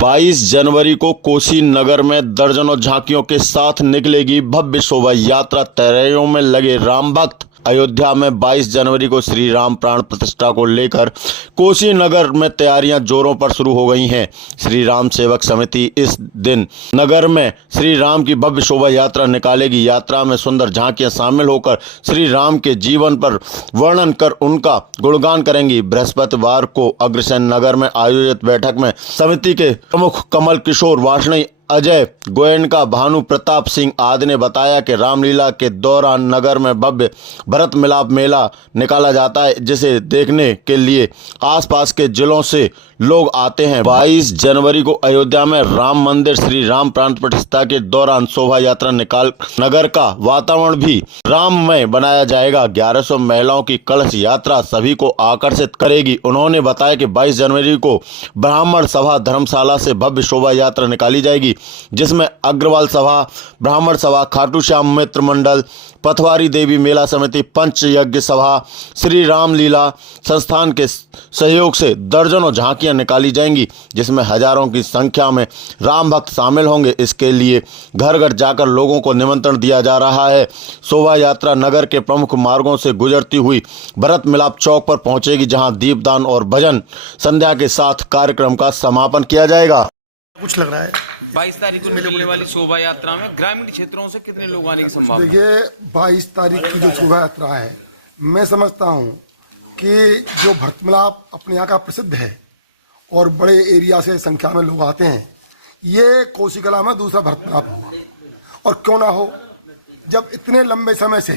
22 जनवरी को कोसी नगर में दर्जनों झांकियों के साथ निकलेगी भव्य शोभा यात्रा। तैयारियों में लगे राम भक्त। अयोध्या में 22 जनवरी को श्री राम प्राण प्रतिष्ठा को लेकर कोसी नगर में तैयारियां जोरों पर शुरू हो गई हैं। श्री राम सेवक समिति इस दिन नगर में श्री राम की भव्य शोभा यात्रा निकालेगी। यात्रा में सुंदर झांकियां शामिल होकर श्री राम के जीवन पर वर्णन कर उनका गुणगान करेंगी। बृहस्पतिवार को अग्रसेन नगर में आयोजित बैठक में समिति के प्रमुख कमल किशोर वार्ष्णेय, अजय गोयनका, भानु प्रताप सिंह आदि ने बताया कि रामलीला के दौरान नगर में भव्य भरत मिलाप मेला निकाला जाता है, जिसे देखने के लिए आसपास के जिलों से लोग आते हैं। 22 जनवरी को अयोध्या में राम मंदिर श्री राम प्राण प्रतिष्ठा के दौरान शोभा यात्रा निकाल नगर का वातावरण भी राममय बनाया जाएगा। 1100 महिलाओं की कलश यात्रा सभी को आकर्षित करेगी। उन्होंने बताया कि 22 जनवरी को ब्राह्मण सभा धर्मशाला से भव्य शोभा यात्रा निकाली जाएगी, जिसमें अग्रवाल सभा, ब्राह्मण सभा, खाटू श्याम मित्र मंडल, पथवारी देवी मेला समिति, पंच यज्ञ सभा, श्री राम लीला संस्थान के सहयोग से दर्जनों झांकियां निकाली जाएंगी, जिसमें हजारों की संख्या में राम भक्त शामिल होंगे। इसके लिए घर घर जाकर लोगों को निमंत्रण दिया जा रहा है। शोभा यात्रा नगर के प्रमुख मार्गों से गुजरती हुई भरत मिलाप चौक पर पहुंचेगी, जहां दीपदान और भजन संध्या के साथ कार्यक्रम का समापन किया जाएगा। कुछ लग रहा है 22 तारीख को निकलने वाली शोभा यात्रा में ग्रामीण क्षेत्रों से कितने लोग आने की संभावना? देखिए, 22 तारीख की जो शोभा यात्रा है, मैं समझता हूँ कि जो भरत मिलाप अपने यहाँ का प्रसिद्ध है और बड़े एरिया से संख्या में लोग आते हैं, ये कोसी कला में दूसरा भरत मिलाप होगा। और क्यों ना हो, जब इतने लंबे समय से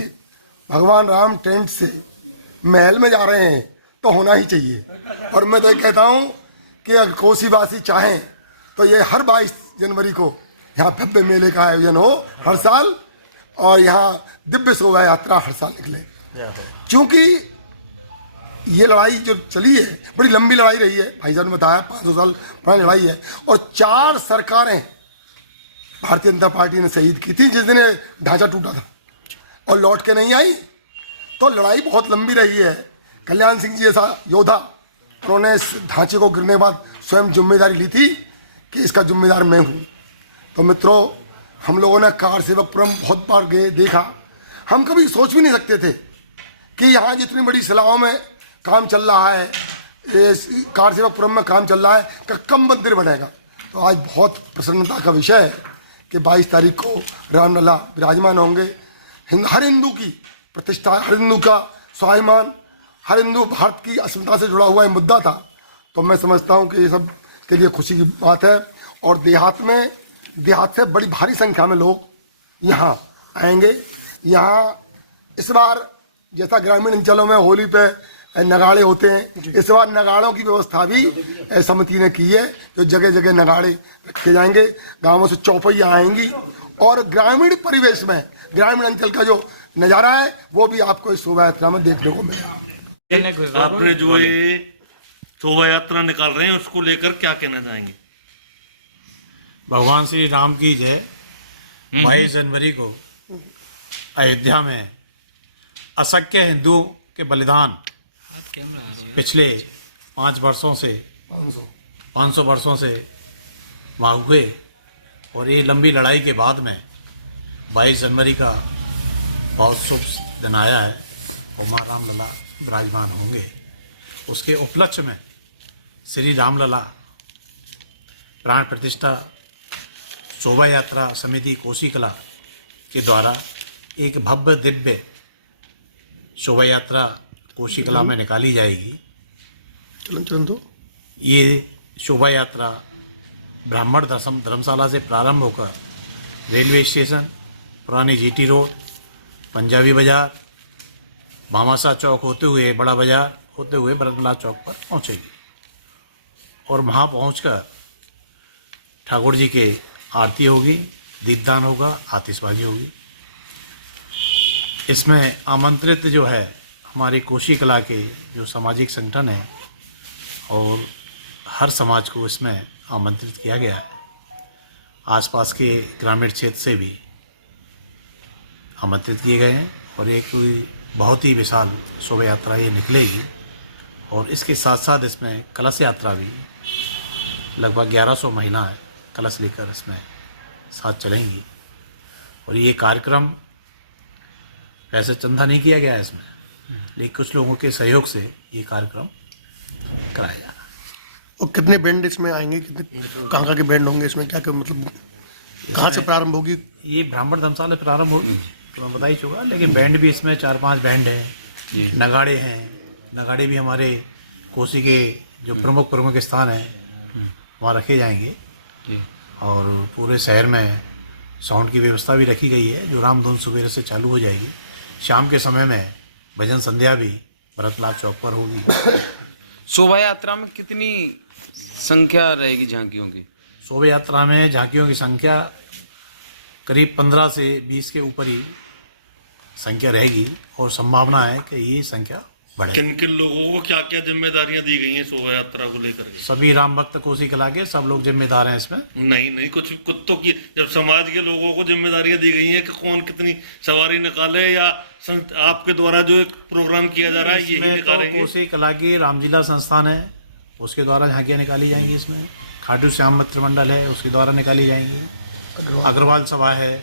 भगवान राम टेंट से महल में जा रहे हैं तो होना ही चाहिए। और मैं तो कहता हूँ कि अगर कोसीवासी चाहें तो ये हर 22 जनवरी को यहाँ भव्य मेले का आयोजन हो हर साल, और यहाँ दिव्य शोभा यात्रा हर साल निकले। क्योंकि ये लड़ाई जो चली है बड़ी लंबी लड़ाई रही है, भाई साहब ने बताया 500 साल पुरानी लड़ाई है, और 4 सरकारें भारतीय जनता पार्टी ने शहीद की थी जिस दिन ढांचा टूटा था और लौट के नहीं आई। तो लड़ाई बहुत लंबी रही है। कल्याण सिंह जी जैसा योद्धा, उन्होंने इस ढांचे को गिरने के बाद स्वयं जिम्मेदारी ली थी कि इसका जिम्मेदार मैं हूँ। तो मित्रों, हम लोगों ने कार सेवकपुरम बहुत बार गए देखा। हम कभी सोच भी नहीं सकते थे कि यहाँ जितनी बड़ी शिलाओं में काम चल रहा है, कार सेवकपुरम में काम चल रहा है, का कम मंदिर बनेगा। तो आज बहुत प्रसन्नता का विषय है कि 22 तारीख को रामलला विराजमान होंगे। हर हिंदू की प्रतिष्ठा, हर हिंदू का स्वाभिमान, हर हिंदू भारत की अस्मिता से जुड़ा हुआ मुद्दा था। तो मैं समझता हूँ कि ये सब के लिए खुशी की बात है। और देहात से बड़ी भारी संख्या में लोग यहाँ आएंगे। यहाँ इस बार जैसा ग्रामीण अंचलों में होली पे नगाड़े होते हैं, इस बार नगाड़ों की व्यवस्था भी समिति ने की है। जो जगह जगह नगाड़े रखे जाएंगे, गांवों से चौपैया आएंगी, और ग्रामीण परिवेश में ग्रामीण अंचल का जो नज़ारा है वो भी आपको इस शोभा यात्रा में देखने को मिलेगा। आपने जो ये शोभा यात्रा निकाल रहे हैं उसको लेकर क्या कहना चाहेंगे? भगवान श्री राम की जय। 22 जनवरी को अयोध्या में असंख्य हिंदुओं के बलिदान पिछले 500 वर्षों से वहाँ हुए, और ये लंबी लड़ाई के बाद में 22 जनवरी का बहुत शुभ दिन आया है और माँ रामलला विराजमान होंगे। उसके उपलक्ष्य में श्री रामलला प्राण प्रतिष्ठा शोभा यात्रा समिति कोसी कला के द्वारा एक भव्य दिव्य शोभा यात्रा कोसी कला में निकाली जाएगी। ये शोभा यात्रा ब्राह्मण धर्मशाला से प्रारंभ होकर रेलवे स्टेशन, पुरानी जीटी रोड, पंजाबी बाजार, भामाशाह चौक होते हुए बड़ा बाजार होते हुए भरत मिलाप चौक पर पहुंचेगी। और वहाँ पहुंचकर ठाकुर जी के आरती होगी, दीपदान होगा, आतिशबाजी होगी। इसमें आमंत्रित जो है हमारे कोसी कला के जो सामाजिक संगठन है, और हर समाज को इसमें आमंत्रित किया गया है। आसपास के ग्रामीण क्षेत्र से भी आमंत्रित किए गए हैं, और एक बहुत ही विशाल शोभा यात्रा ये निकलेगी। और इसके साथ साथ इसमें कलश यात्रा भी लगभग 1100 महिलाएं कलश लेकर इसमें साथ चलेंगी। और ये कार्यक्रम वैसे चंदा नहीं किया गया है इसमें, लेकिन कुछ लोगों के सहयोग से ये कार्यक्रम कराया जा रहा है। और कितने बैंड इसमें आएंगे, कितने कहाँ के बैंड होंगे इसमें, क्या क्या मतलब कहाँ से प्रारंभ होगी? ये ब्राह्मण धर्मशाला प्रारंभ होगी तो मैं बता ही चुका, लेकिन बैंड भी इसमें 4-5 बैंड हैं, नगाड़े हैं। नगाड़े भी हमारे कोसी के जो प्रमुख स्थान हैं वहाँ रखे जाएंगे। और पूरे शहर में साउंड की व्यवस्था भी रखी गई है, जो रामधुन सुबह से चालू हो जाएगी। शाम के समय में भजन संध्या भी भरतलाल चौक पर होगी। शोभा यात्रा में कितनी संख्या रहेगी झांकियों की? शोभा यात्रा में झांकियों की संख्या करीब 15 से 20 के ऊपर ही संख्या रहेगी और संभावना है कि ये संख्या बढ़े। किन किन लोगों को क्या क्या जिम्मेदारियां दी गई हैं शोभा यात्रा को लेकर के? सभी राम भक्त कोसी कला के सब लोग जिम्मेदार हैं इसमें। नहीं, कुछ कुत्तों की जब समाज के लोगों को जिम्मेदारियां दी गई हैं कि कौन कितनी सवारी निकाले, या आपके द्वारा जो एक प्रोग्राम किया जा रहा है यही इसमें तो निकालेंगे? कोसी कला की रामलीला संस्थान है, उसके द्वारा झांकियाँ निकाली जाएंगी। इसमें खाटू श्याम मित्र मंडल है, उसके द्वारा निकाली जाएंगी। अग्रवाल सभा है,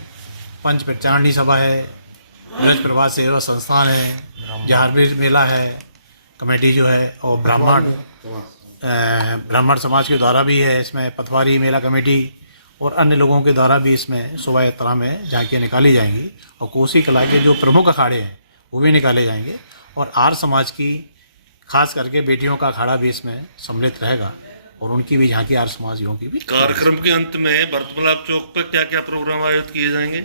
पंच प्रचारणी सभा है, ब्रज प्रभात सेवा संस्थान है, जहारवीर मेला है कमेटी जो है, और ब्राह्मण समाज के द्वारा भी है इसमें पथवारी मेला कमेटी, और अन्य लोगों के द्वारा भी इसमें शोभा यात्रा में झांकियाँ निकाली जाएंगी। और कोसी कला के जो प्रमुख अखाड़े हैं वो भी निकाले जाएंगे, और आर्य समाज की खास करके बेटियों का अखाड़ा भी इसमें सम्मिलित रहेगा, और उनकी भी झांकी आर्य समाजियों की भी। कार्यक्रम के अंत में भरतमलाप चौक पर क्या क्या प्रोग्राम आयोजित किए जाएंगे?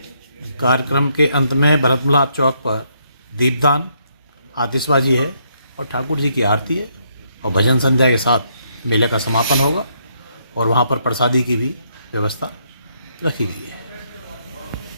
कार्यक्रम के अंत में भरतमलाप चौक पर दीपदान, आतिशबाजी है, और ठाकुर जी की आरती है, और भजन संध्या के साथ मेले का समापन होगा। और वहाँ पर प्रसादी की भी व्यवस्था रखी गई है।